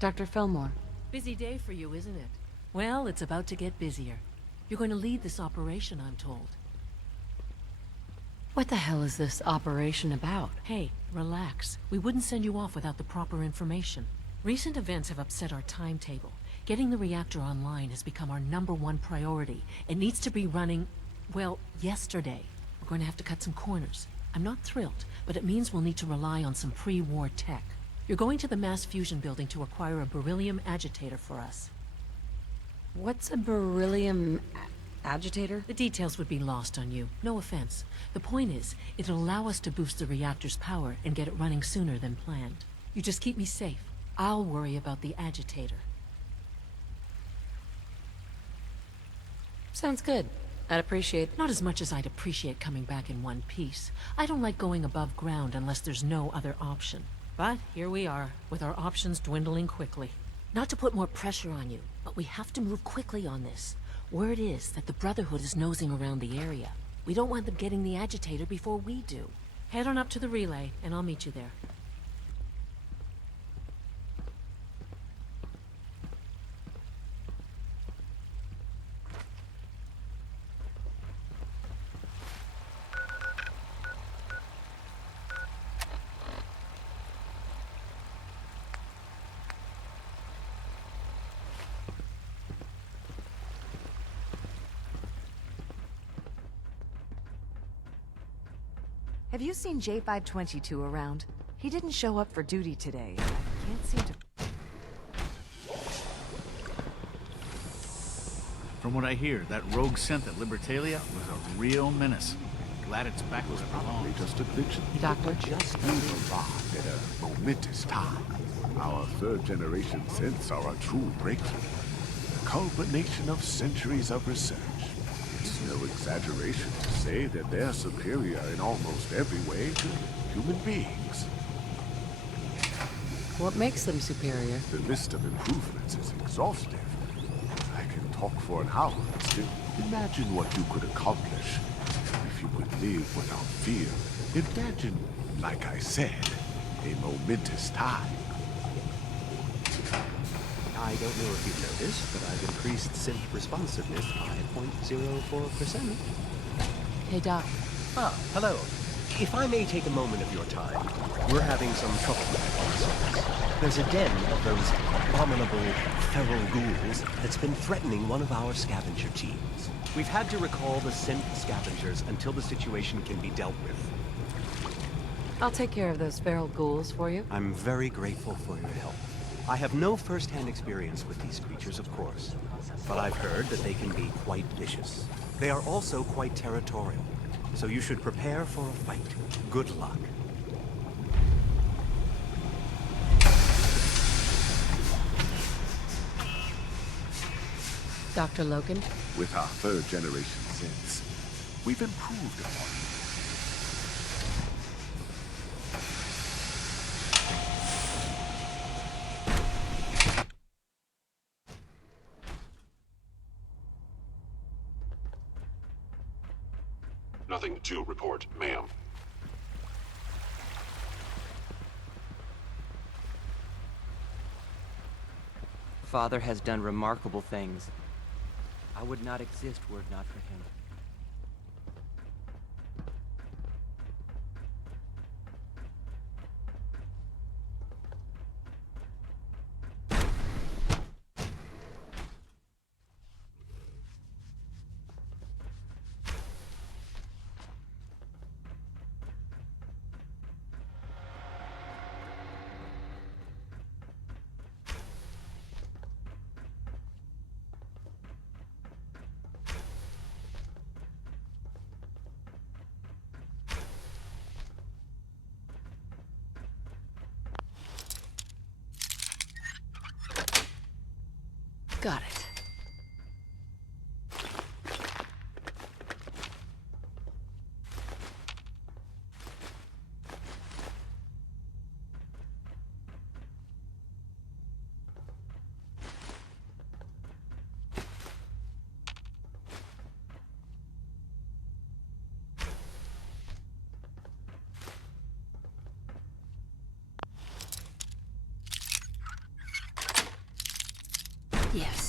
Dr. Fillmore. Busy day for you, isn't it? Well, it's about to get busier. You're going to lead this operation, I'm told. What the hell is this operation about? Hey, relax. We wouldn't send you off without the proper information. Recent events have upset our timetable. Getting the reactor online has become our #1 priority. It needs to be running, well, yesterday. We're going to have to cut some corners. I'm not thrilled, but it means we'll need to rely on some pre-war tech. You're going to the mass fusion building to acquire a beryllium agitator for us. What's a beryllium agitator? The details would be lost on you. No offense. The point is, it'll allow us to boost the reactor's power and get it running sooner than planned. You just keep me safe. I'll worry about the agitator. Sounds good. I'd appreciate it. Not as much as I'd appreciate coming back in one piece. I don't like going above ground unless there's no other option. But here we are, with our options dwindling quickly. Not to put more pressure on you, but we have to move quickly on this. Word is that the Brotherhood is nosing around the area. We don't want them getting the agitator before we do. Head on up to the relay, and I'll meet you there. Have you seen J522 around? He didn't show up for duty today. I can't seem to... From what I hear, that rogue synth at Libertalia was a real menace. Glad it's back where it belongs. Just a glitch. Doctor? You've arrived at a momentous time. Our third-generation synths are a true breakthrough. The culmination of centuries of research. It's no exaggeration to say that they're superior in almost every way to human beings. What makes them superior? The list of improvements is exhaustive. I can talk for an hour, but still, imagine what you could accomplish if you could live without fear. Imagine, like I said, a momentous time. I don't know if you've noticed, but I've increased synth responsiveness by 0.04%. Hey, Doc. Ah, hello. If I may take a moment of your time, we're having some trouble with our service. There's a den of those abominable feral ghouls that's been threatening one of our scavenger teams. We've had to recall the synth scavengers until the situation can be dealt with. I'll take care of those feral ghouls for you. I'm very grateful for your help. I have no first-hand experience with these creatures, of course, but I've heard that they can be quite vicious. They are also quite territorial, so you should prepare for a fight. Good luck. Dr. Logan? With our third-generation synths, we've improved upon it. Nothing to report, ma'am. Father has done remarkable things. I would not exist were it not for him. Got it. Yes.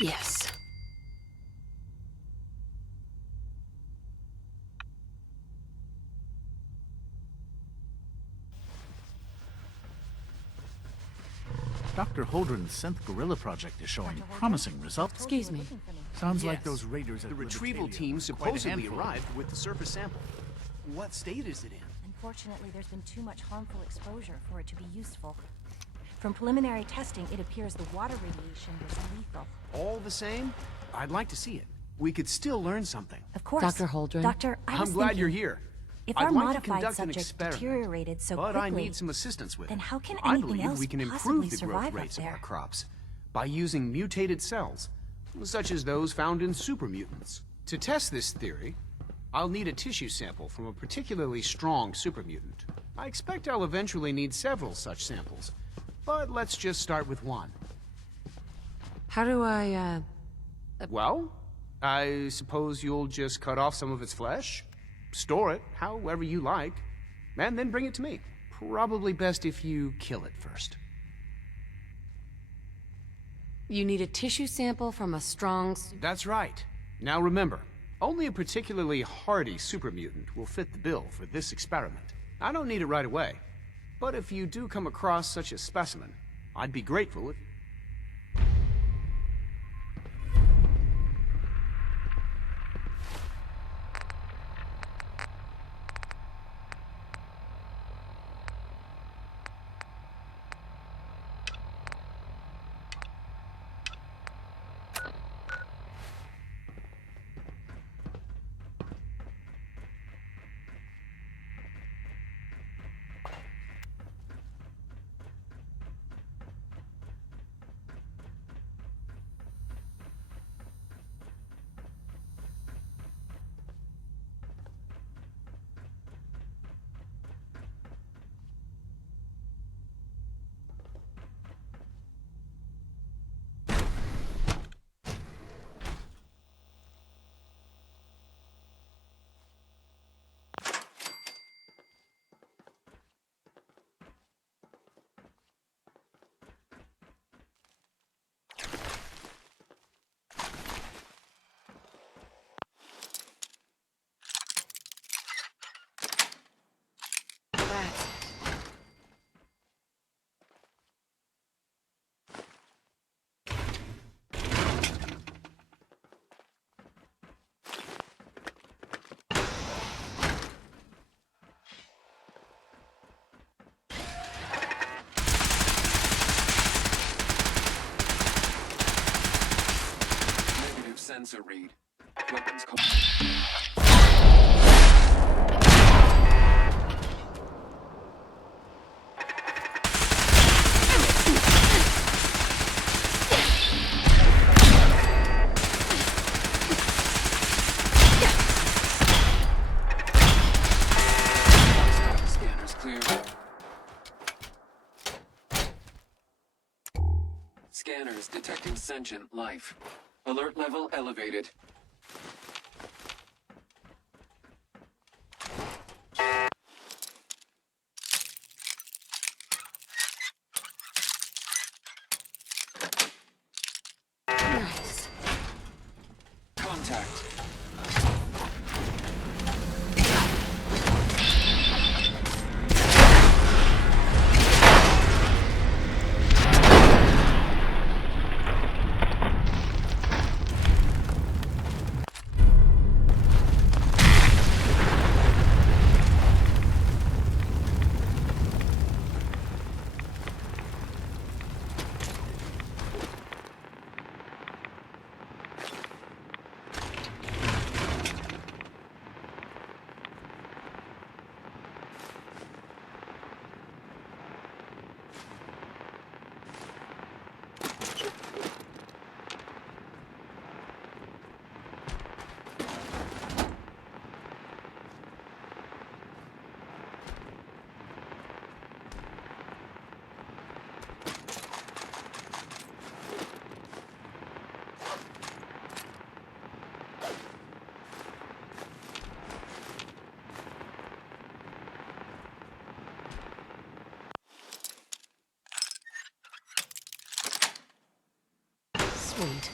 Yes. Dr. Holdren's synth gorilla project is showing promising results. Excuse me. Sounds like Yes. those raiders at The retrieval Libertalia team were quite a supposedly handful. arrived with the surface sample. What state is it in? Unfortunately, there's been too much harmful exposure for it to be useful. From preliminary testing, it appears the water radiation was lethal. All the same, I'd like to see it. We could still learn something. Of course. Dr. Holdren. Doctor, I was I'm glad thinking, you're here. If I'd our like to modified conduct an subject experiment, deteriorated so but quickly, I need some assistance with then it. how can I anything believe else we can possibly improve the growth survive up rates of there? our crops by using mutated cells, such as those found in supermutants. To test this theory, I'll need a tissue sample from a particularly strong supermutant. I expect I'll eventually need several such samples, but let's just start with one. How do I, Well, I suppose you'll just cut off some of its flesh, store it however you like, and then bring it to me. Probably best if you kill it first. You need a tissue sample from a strong... That's right. Now remember, only a particularly hardy supermutant will fit the bill for this experiment. I don't need it right away, but if you do come across such a specimen, I'd be grateful if... Sensor read. Weapons Scanners clear. Scanners detecting sentient life. Alert level elevated. Nice. Contact. Sweet.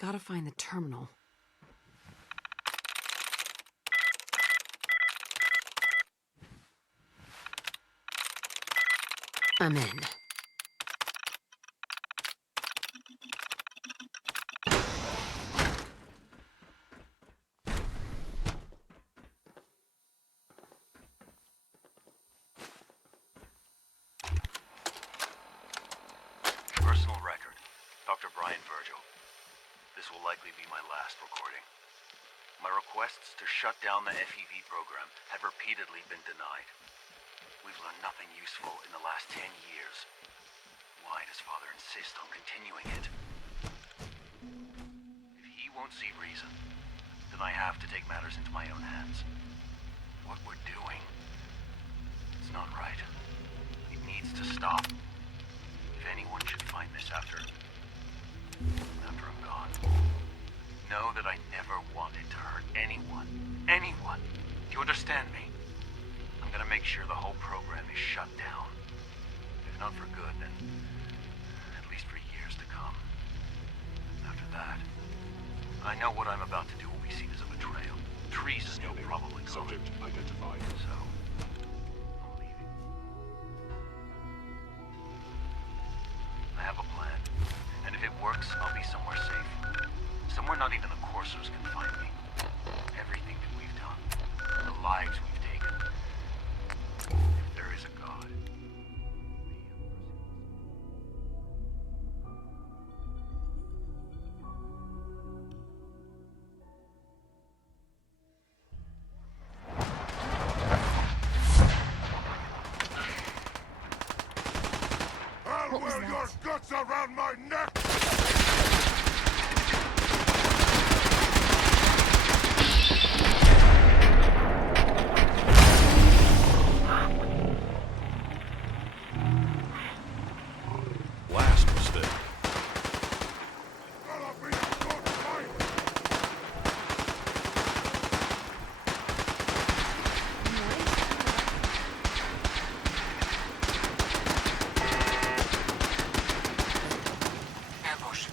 Gotta find the terminal. I'm in. Personal record. Dr. Brian Virgil. This will likely be my last recording. My requests to shut down the FEV program have repeatedly been denied. We've learned nothing useful in the last 10 years. Why does Father insist on continuing it? If he won't see reason, then I have to take matters into my own hands. What we're doing, it's not right. It needs to stop. If anyone should find this after I'm gone, know that I never wanted to hurt anyone. Anyone. Do you understand me? I'm gonna make sure the whole program is shut down. If not for good, then bad. I know what I'm about to do will be seen as a betrayal. Treason, you'll probably call it. Subject identified. So, I'm leaving. I have a plan. And if it works, I'll be somewhere safe. Somewhere not even the coursers can find me. Everything that we've done, the lives we've taken. If there is a God. I'll wear your guts around my neck! Last mistake. Gonna be a good fight! Ambush.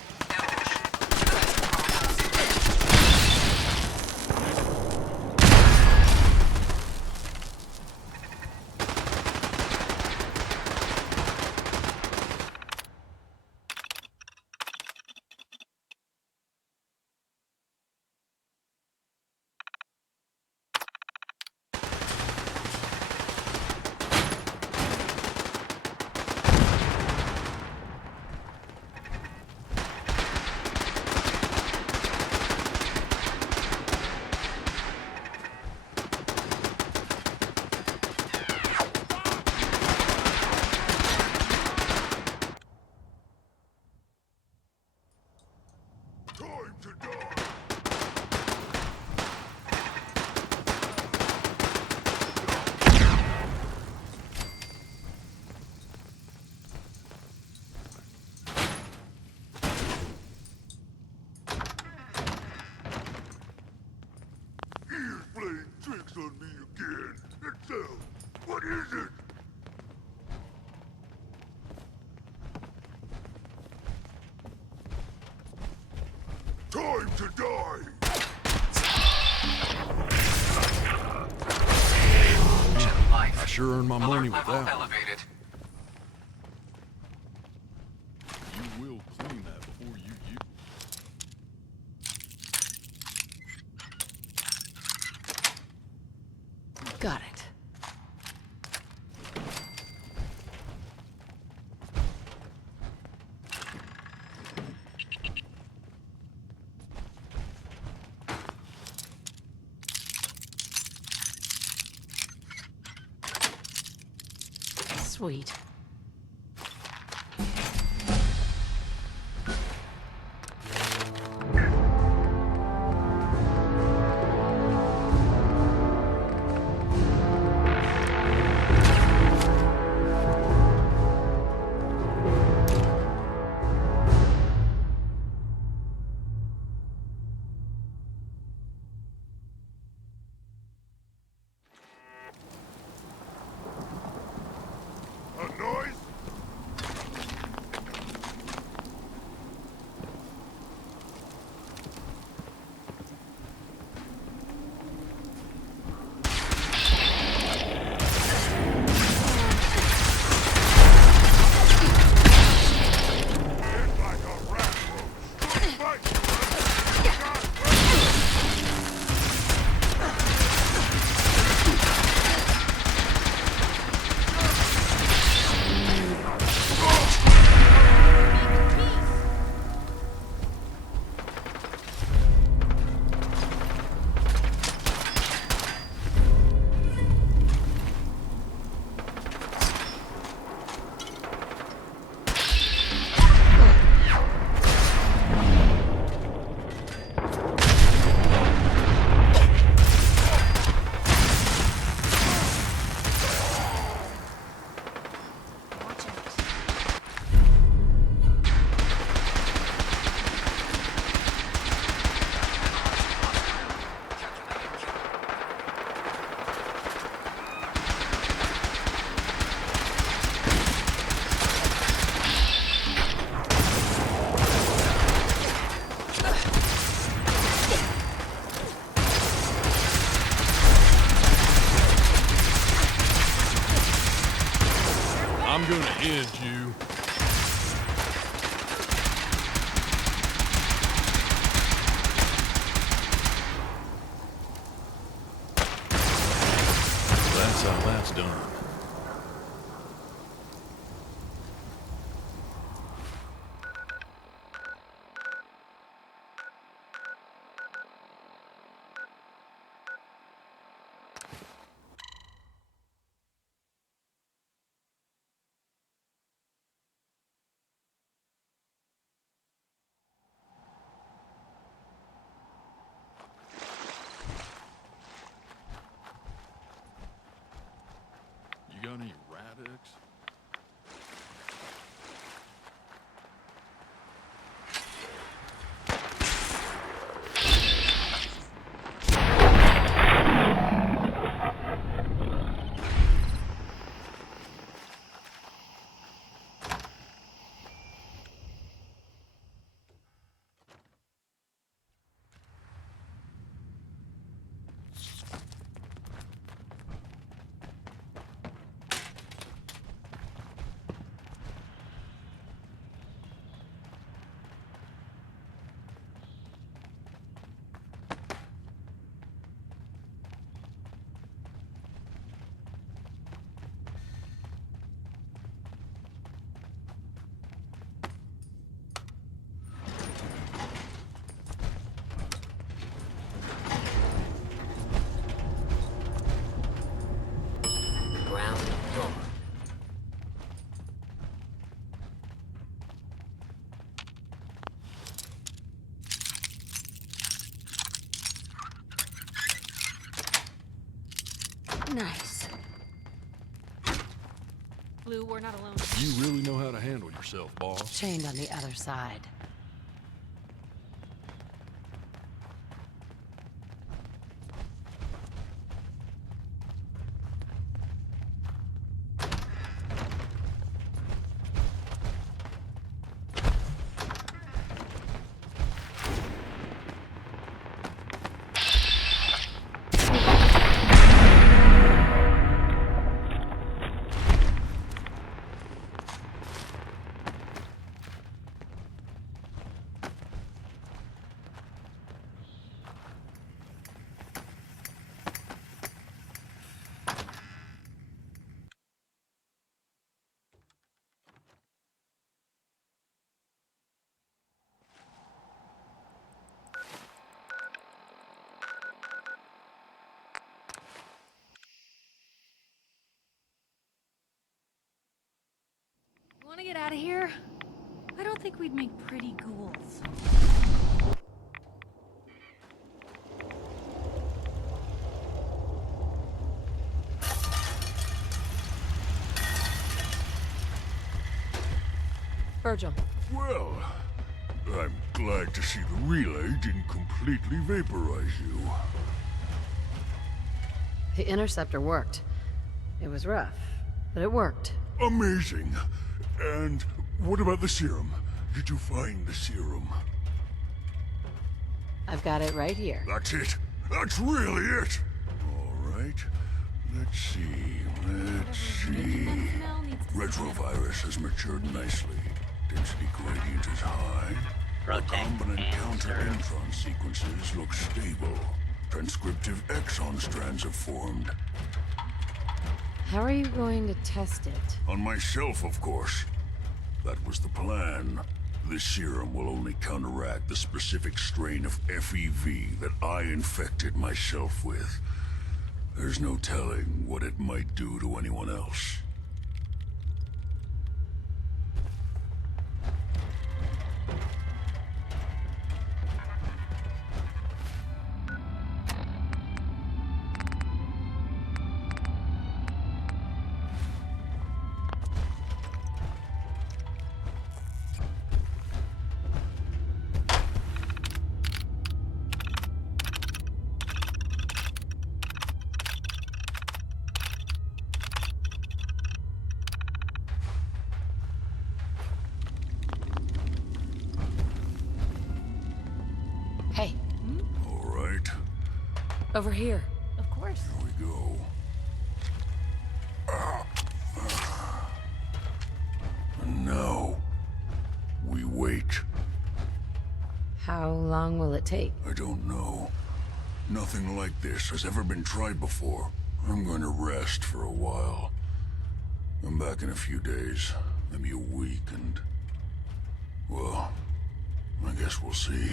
Time to die! He's playing tricks on me again. Itself. What is it? Time to die! Life. I sure earned my money Alert with level that one. elevated. You will clean that before you use. Got it. Sweet. Another gonna end you. That's how that's done. You got any radix? Nice. Blue, we're not alone. You really know how to handle yourself, boss. Chained on the other side. Want to get out of here? I don't think we'd make pretty ghouls. Virgil. Well, I'm glad to see the relay didn't completely vaporize you. The interceptor worked. It was rough, but it worked. Amazing. And what about the serum? Did you find the serum? I've got it right here. That's it. That's really it. All right. Let's see. Retrovirus has matured nicely. Density gradient is high. Recombinant counter-intron sequences look stable. Transcriptive exon strands have formed. How are you going to test it? On myself, of course. That was the plan. This serum will only counteract the specific strain of FEV that I infected myself with. There's no telling what it might do to anyone else. Hey. All right. Over here. Of course. Here we go. Now, we wait. How long will it take? I don't know. Nothing like this has ever been tried before. I'm going to rest for a while. I'm back in a few days, maybe a week, and... well, I guess we'll see.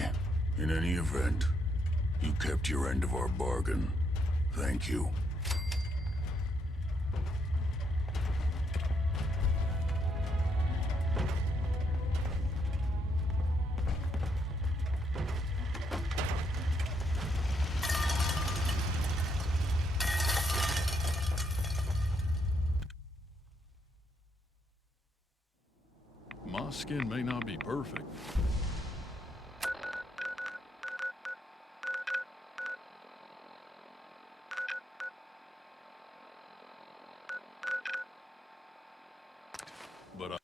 In any event, you kept your end of our bargain. Thank you. My skin may not be perfect. But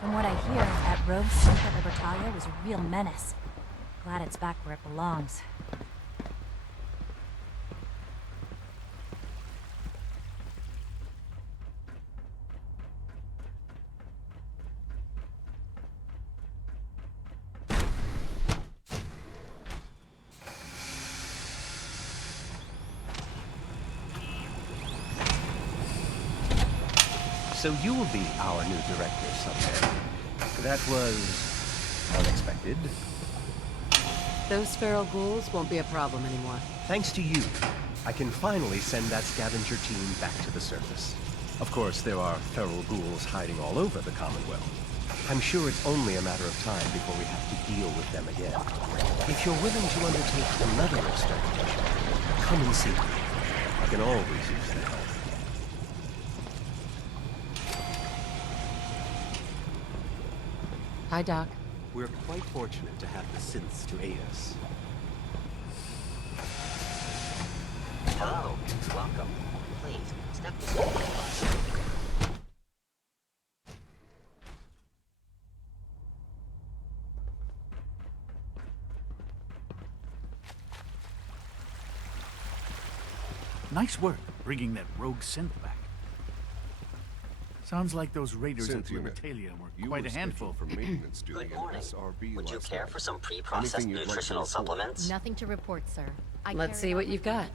From what I hear, that rogue synth at Libertalia was a real menace. Glad it's back where it belongs. So you will be our new director someday. That was... unexpected. Those feral ghouls won't be a problem anymore. Thanks to you, I can finally send that scavenger team back to the surface. Of course, there are feral ghouls hiding all over the Commonwealth. I'm sure it's only a matter of time before we have to deal with them again. If you're willing to undertake another extermination, come and see me. I can always use the help. Hi, Doc. We're quite fortunate to have the synths to aid us. Hello. Welcome. Please, step aside from us. Nice work bringing that rogue synth back. Sounds like those raiders at Libertalia were quite a handful. For maintenance duty Good morning. SRB Would you last care night. for some pre-processed Anything you'd like to nutritional report? supplements? Nothing to report, sir. Let's see what you've got.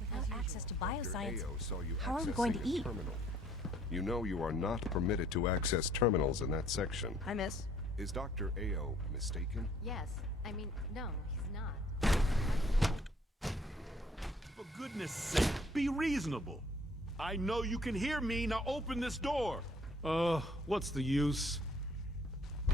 Without access to bioscience, Ao saw you how are we going to accessing a eat? terminal. You know you are not permitted to access terminals in that section. Hi, miss. Is Dr. Ao mistaken? Yes. I mean, no, he's not. For goodness sake, be reasonable. I know you can hear me, now open this door. What's the use?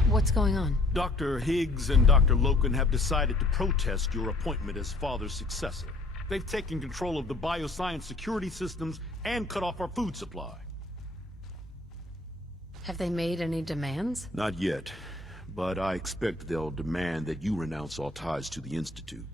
What's going on? Dr. Higgs and Dr. Loken have decided to protest your appointment as father's successor. They've taken control of the bioscience security systems and cut off our food supply. Have they made any demands? Not yet, but I expect they'll demand that you renounce all ties to the Institute.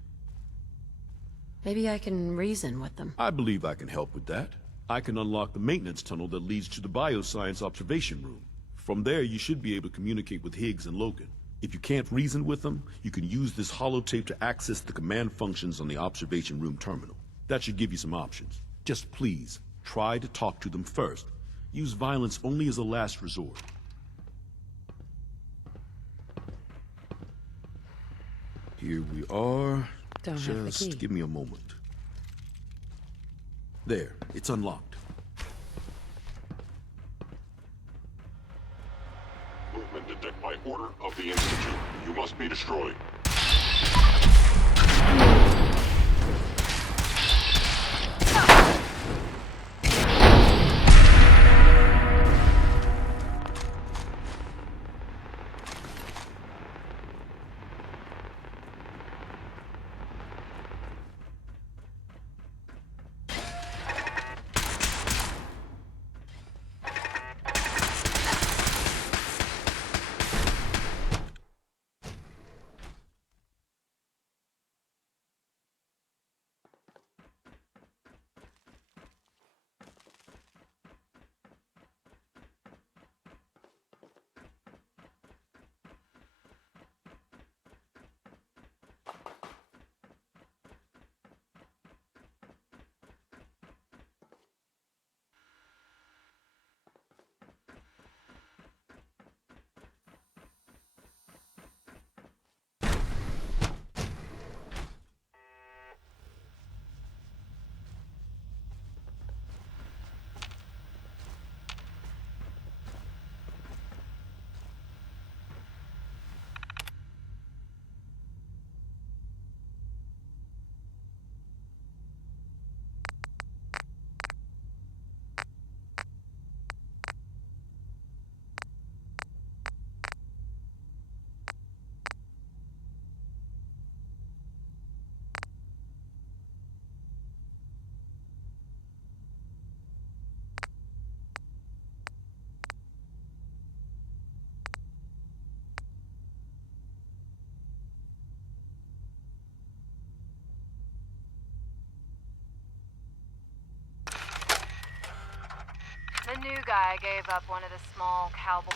Maybe I can reason with them. I believe I can help with that. I can unlock the maintenance tunnel that leads to the bioscience observation room. From there, you should be able to communicate with Higgs and Logan. If you can't reason with them, you can use this holotape to access the command functions on the observation room terminal. That should give you some options. Just please, try to talk to them first. Use violence only as a last resort. Here we are. Don't have the key. Just give me a moment. There, it's unlocked. Movement detect by order of the Institute. You must be destroyed. new guy gave up one of the small cowboy...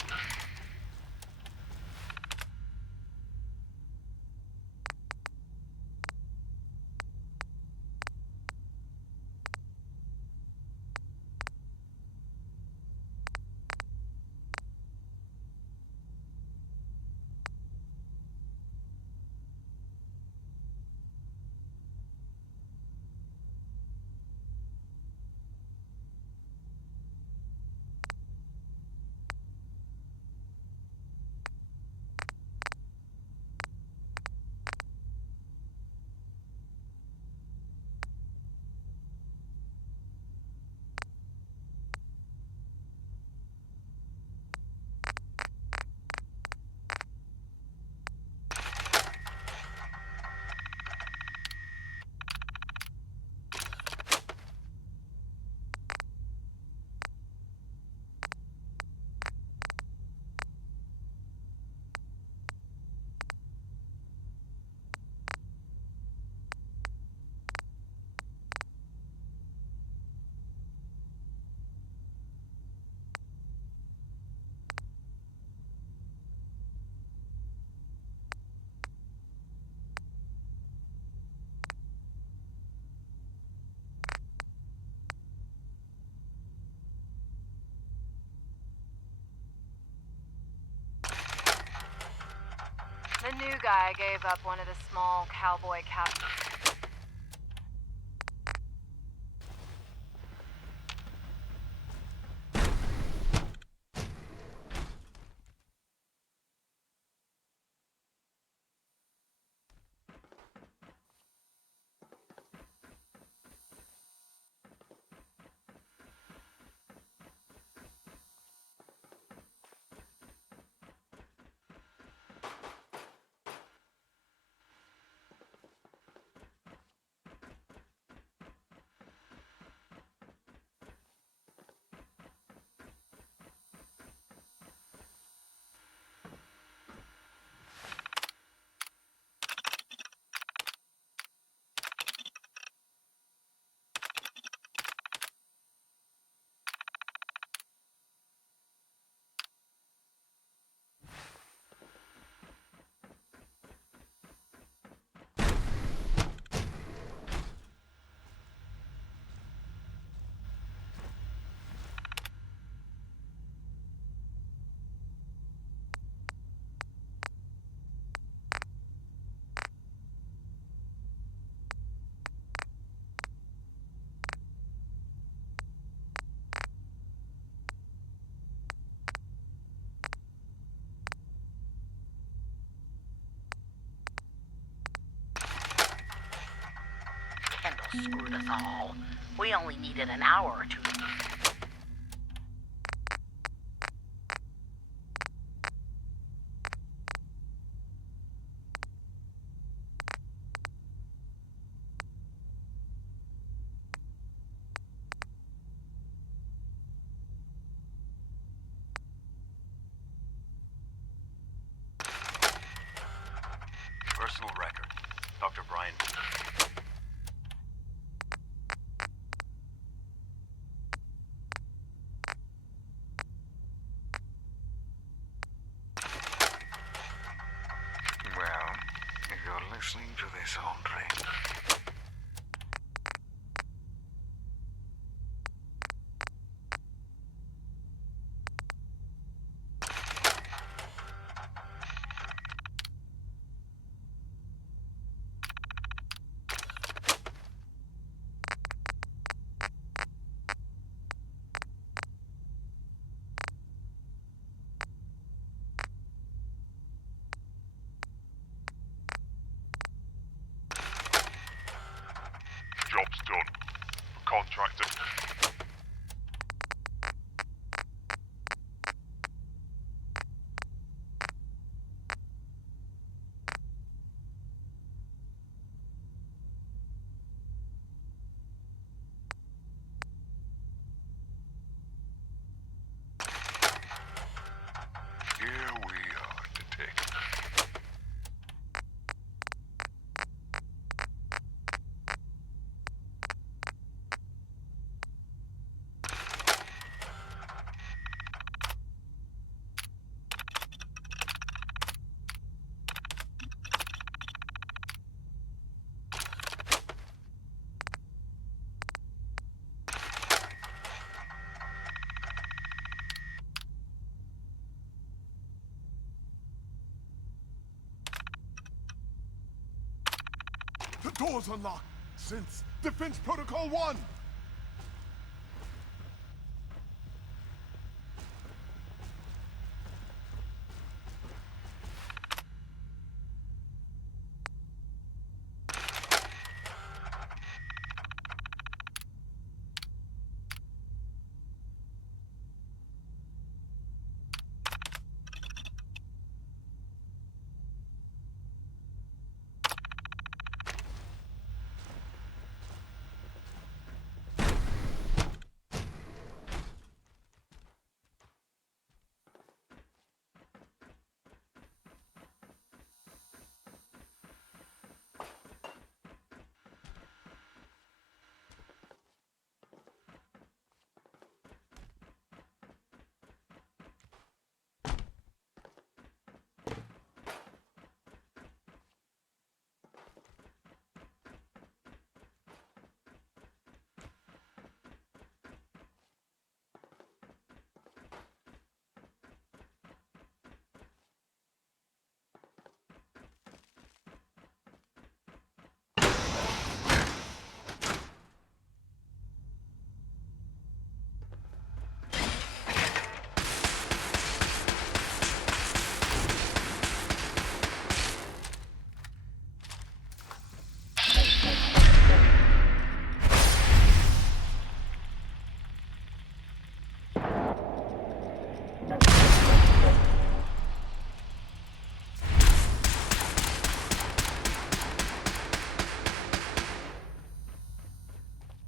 The new guy gave up one of the small cowboy caps. Screwed us all. We only needed an hour or two. Personal record. Dr. Brian. Doors unlocked. Since Defense Protocol 1.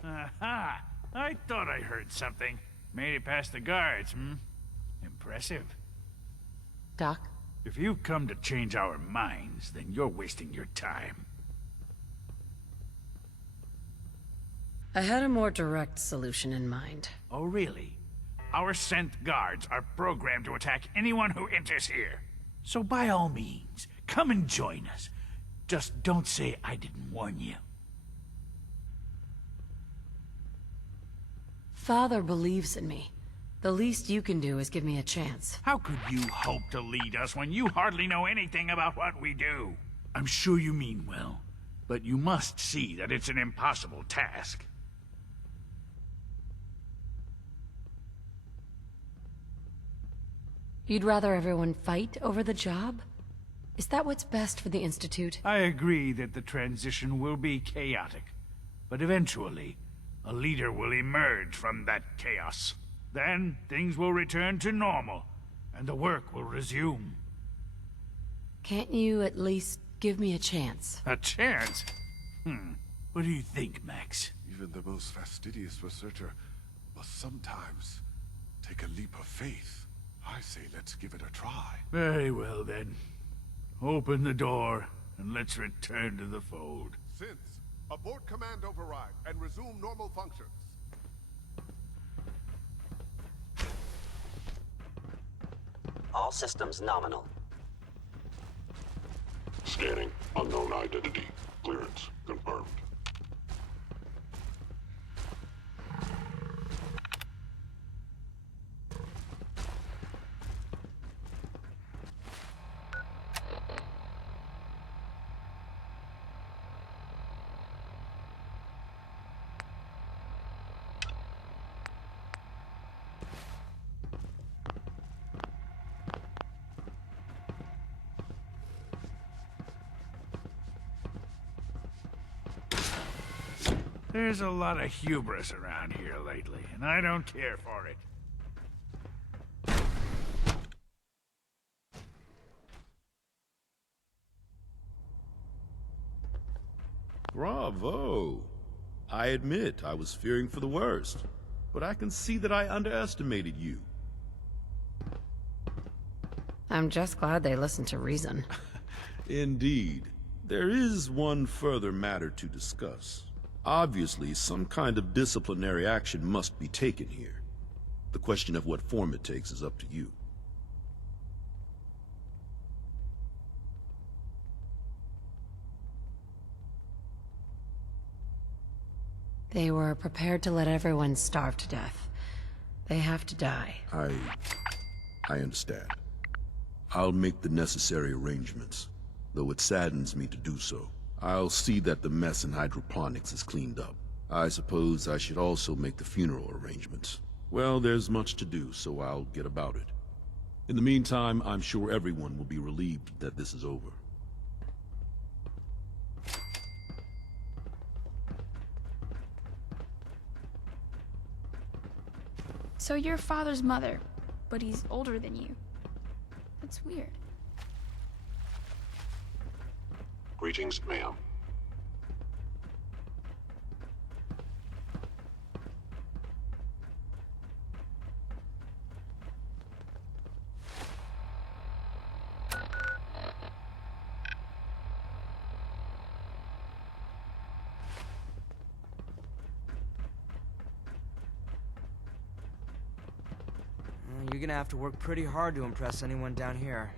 Aha! I thought I heard something. Made it past the guards, Impressive. Doc? If you've come to change our minds, then you're wasting your time. I had a more direct solution in mind. Oh, really? Our sent guards are programmed to attack anyone who enters here. So by all means, come and join us. Just don't say I didn't warn you. Father believes in me. The least you can do is give me a chance. How could you hope to lead us when you hardly know anything about what we do? I'm sure you mean well, but you must see that it's an impossible task. You'd rather everyone fight over the job? Is that what's best for the Institute? I agree that the transition will be chaotic, but eventually, a leader will emerge from that chaos. Then, things will return to normal, and the work will resume. Can't you at least give me a chance? A chance? What do you think, Max? Even the most fastidious researcher must sometimes take a leap of faith. I say let's give it a try. Very well, then. Open the door, and let's return to the fold. Since, abort command override and resume normal functions. All systems nominal. Scanning. Unknown identity. Clearance confirmed. There's a lot of hubris around here lately, and I don't care for it. Bravo! I admit I was fearing for the worst, but I can see that I underestimated you. I'm just glad they listened to reason. Indeed. There is one further matter to discuss. Obviously, some kind of disciplinary action must be taken here. The question of what form it takes is up to you. They were prepared to let everyone starve to death. They have to die. I understand. I'll make the necessary arrangements, though it saddens me to do so. I'll see that the mess in hydroponics is cleaned up. I suppose I should also make the funeral arrangements. Well, there's much to do, so I'll get about it. In the meantime, I'm sure everyone will be relieved that this is over. So you're father's mother, but he's older than you. That's weird. Greetings, ma'am. You're gonna have to work pretty hard to impress anyone down here.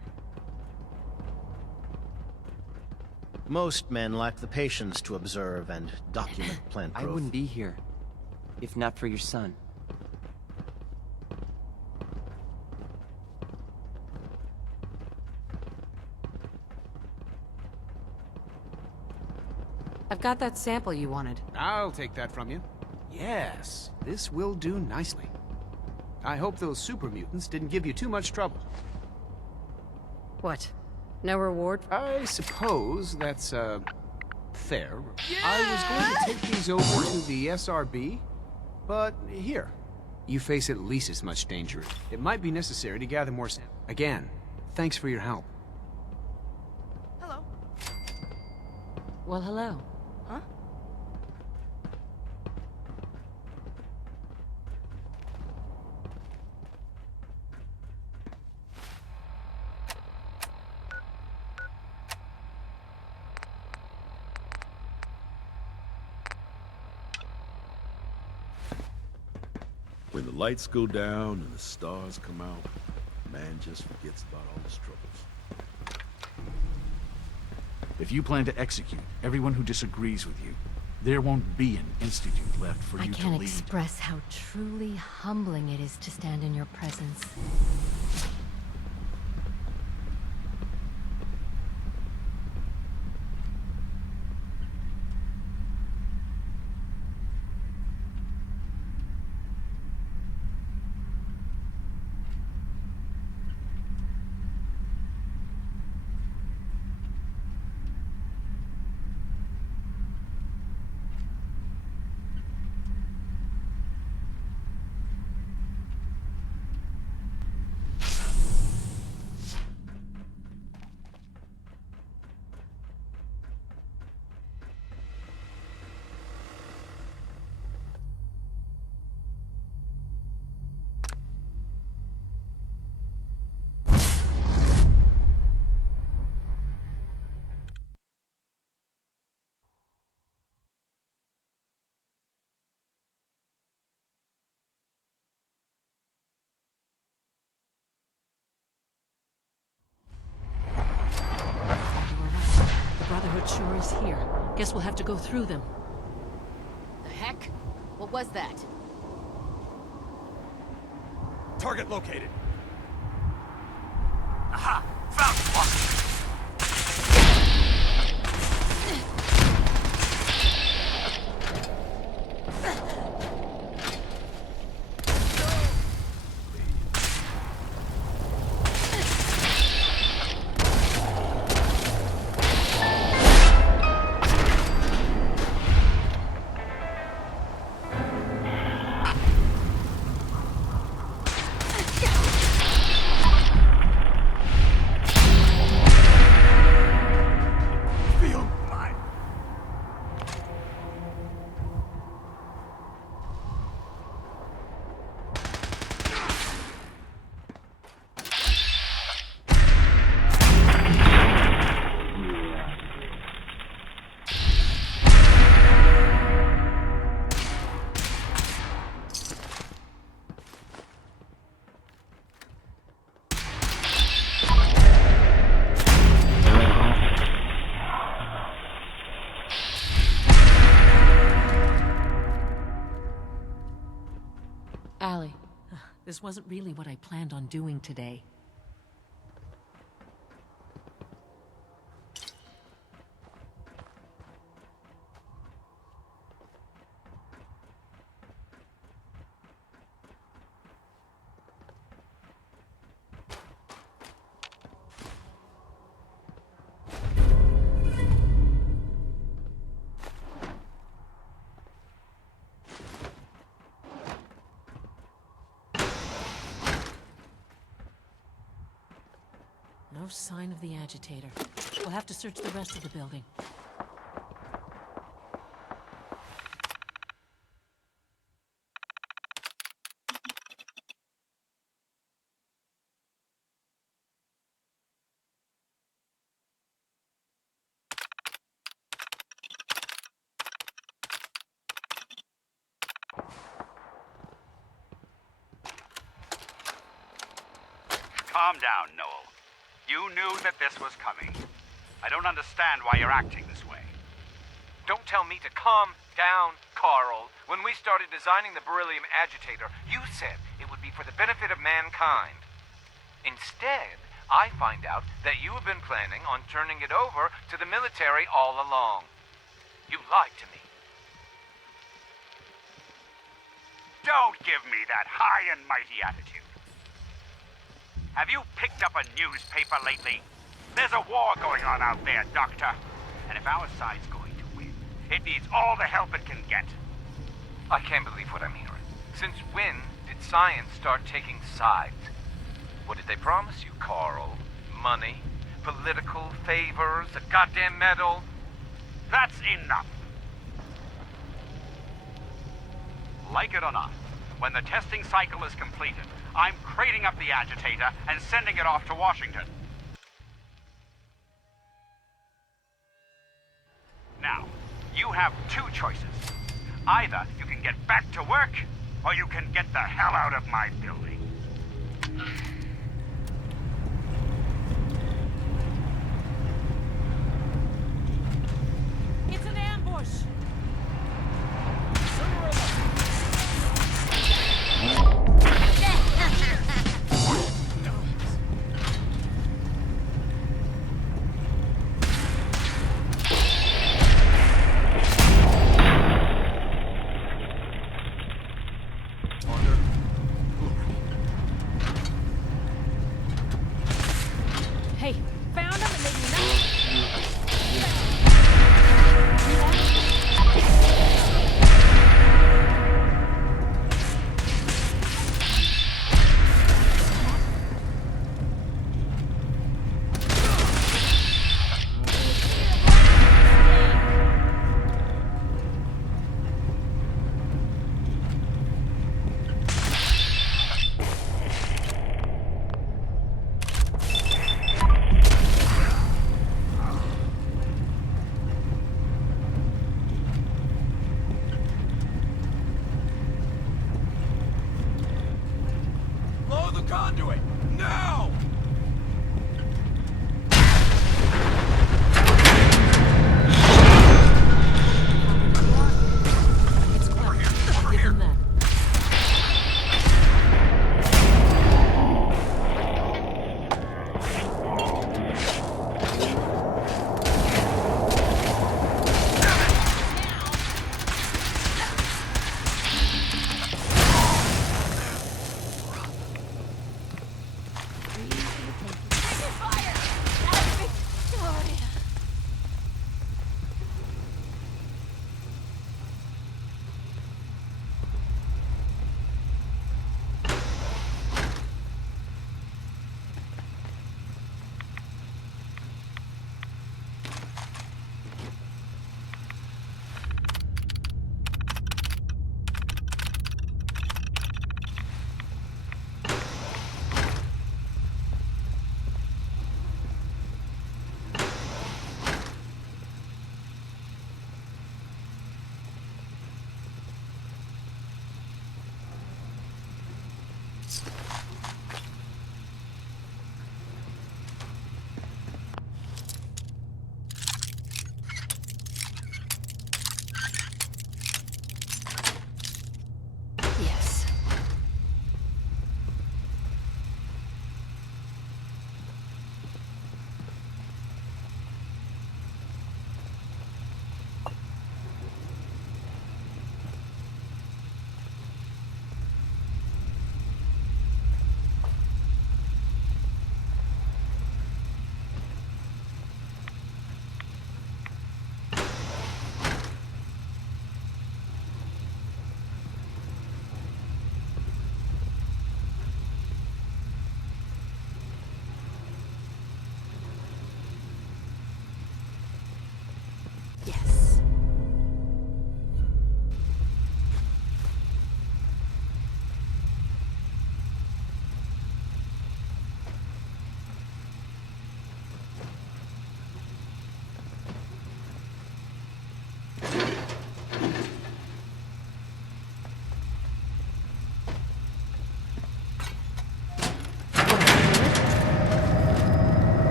Most men lack the patience to observe and document plant growth. I wouldn't be here, if not for your son. I've got that sample you wanted. I'll take that from you. Yes, this will do nicely. I hope those super mutants didn't give you too much trouble. What? No reward? I suppose that's, fair. Yeah! I was going to take these over to the SRB, but here. You face at least as much danger. It might be necessary to gather more samples. Again, thanks for your help. Hello. Well, hello. Huh? When the lights go down and the stars come out, man just forgets about all his troubles. If you plan to execute everyone who disagrees with you, there won't be an institute left for I you to can't lead. express how truly humbling it is to stand in your presence. Brotherhood sure is here. Guess we'll have to go through them. The heck? What was that? Target located. Aha! Found one! Allie. This wasn't really what I planned on doing today. No sign of the agitator. We'll have to search the rest of the building. Calm down, Noel. You knew that this was coming. I don't understand why you're acting this way. Don't tell me to calm down, Carl. When we started designing the beryllium agitator, you said it would be for the benefit of mankind. Instead, I find out that you have been planning on turning it over to the military all along. You lied to me. Don't give me that high and mighty attitude. Have you picked up a newspaper lately? There's a war going on out there, Doctor. And if our side's going to win, it needs all the help it can get. I can't believe what I'm hearing. Since when did science start taking sides? What did they promise you, Carl? Money? Political favors? A goddamn medal? That's enough. Like it or not, when the testing cycle is completed, I'm crating up the agitator and sending it off to Washington. Now, you have two choices. Either you can get back to work, or you can get the hell out of my building. It's an ambush! Hey, found him and made me Blow the conduit! Now! It's clear. Give him that.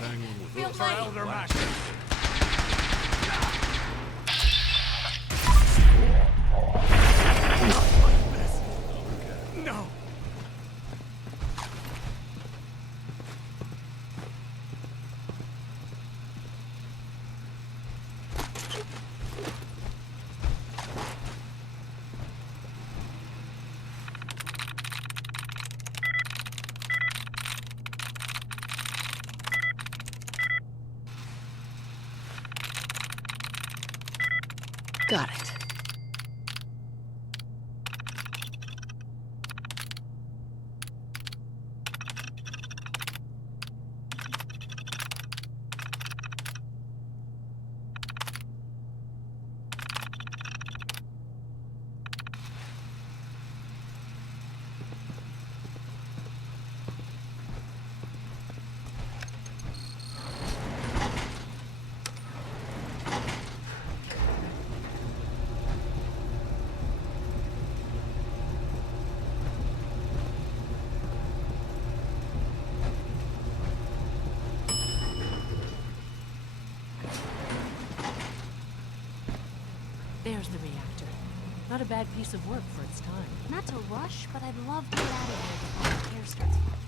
Mustang one with Feel us. my- Elder Master. No! Got it. There's the reactor. Not a bad piece of work for its time. Not to rush, but I'd love to get out of here before the hair starts falling.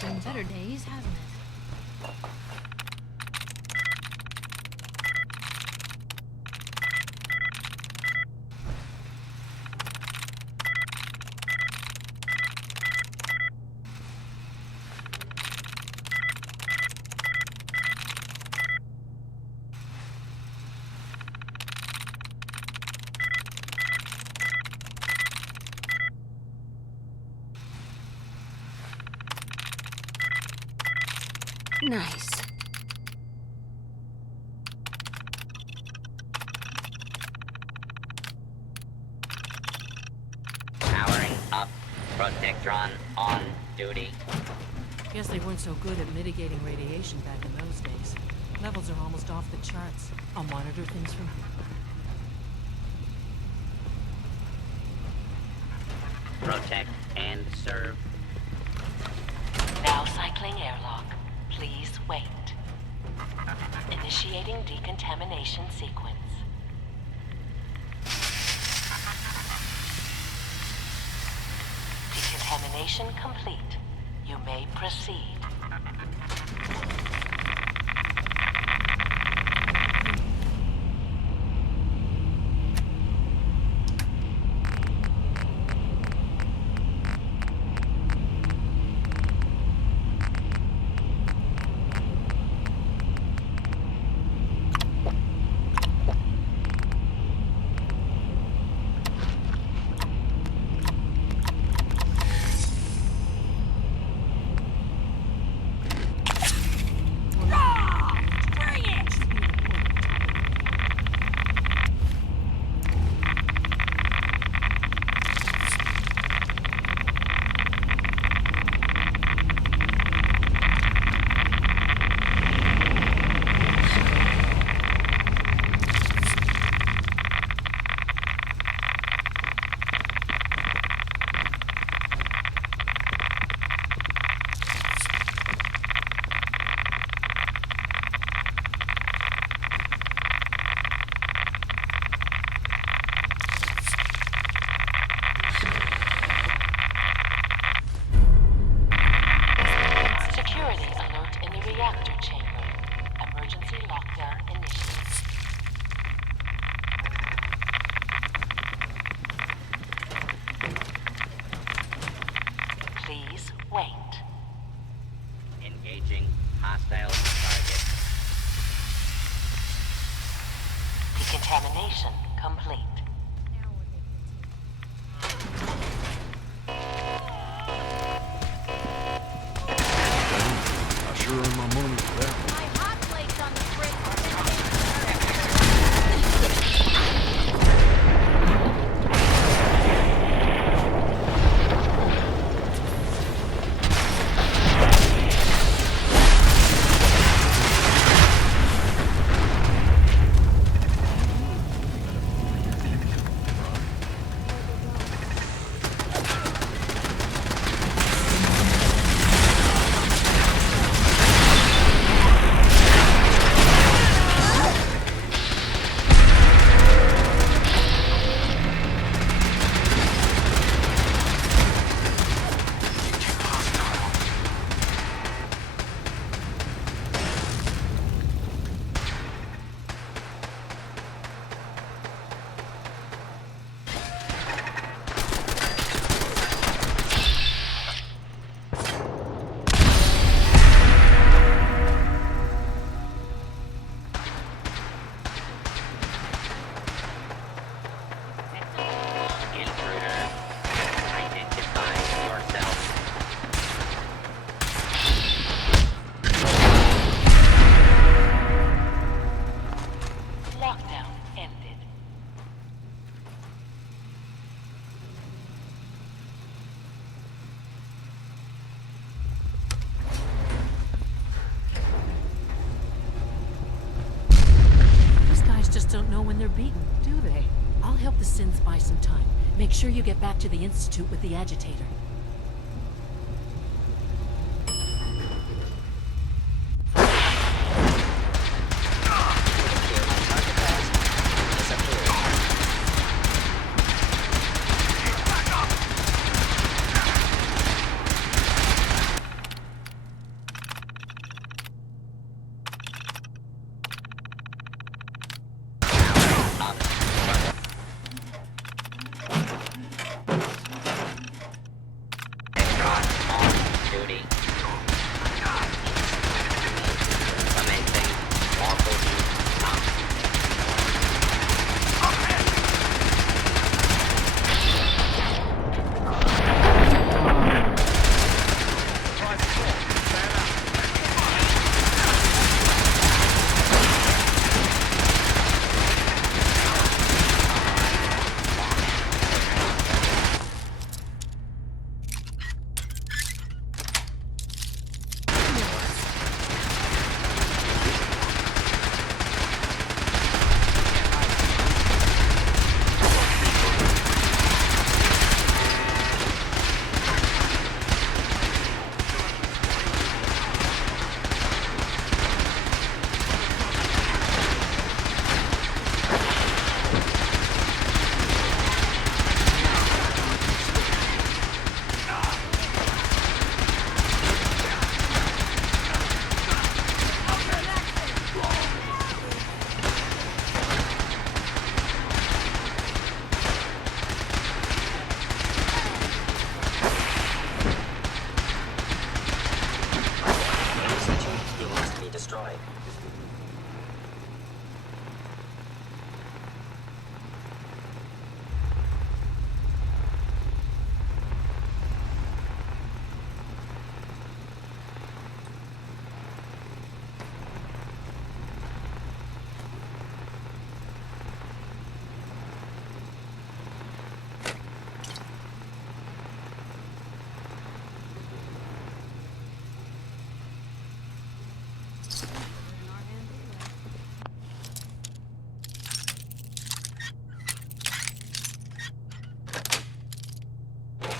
Seen better days, hasn't it? Nice. Powering up. Protectron on duty. Guess they weren't so good at mitigating radiation back in those days. Levels are almost off the charts. I'll monitor things from here. Protect and serve. Now cycling airlock. Please wait. Initiating decontamination sequence. Decontamination complete. You may proceed. Decontamination complete. I sure earned my money for that one. My hot plates on the fridge. Lockdown ended. These guys just don't know when they're beaten, do they? I'll help the Sins buy some time. Make sure you get back to the Institute with the agitator.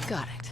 Got it.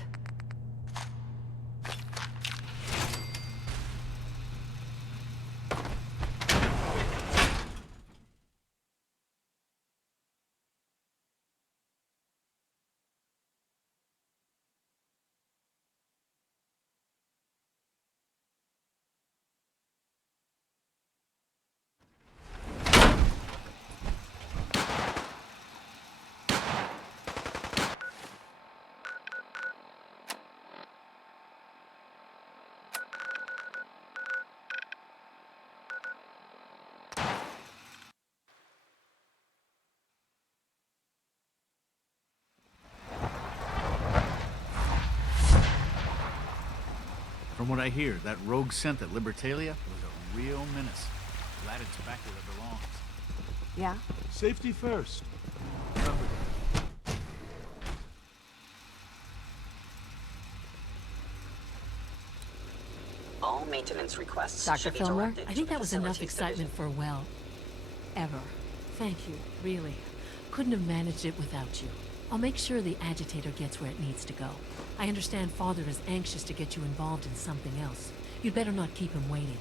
From what I hear, that rogue scent at Libertalia was a real menace. Glad it's back where it belongs. Yeah? Safety first. All maintenance requests Dr. should be Fillmore? directed I to think the that was enough facilities excitement for, well, ever. Thank you, really. Couldn't have managed it without you. I'll make sure the agitator gets where it needs to go. I understand Father is anxious to get you involved in something else. You'd better not keep him waiting.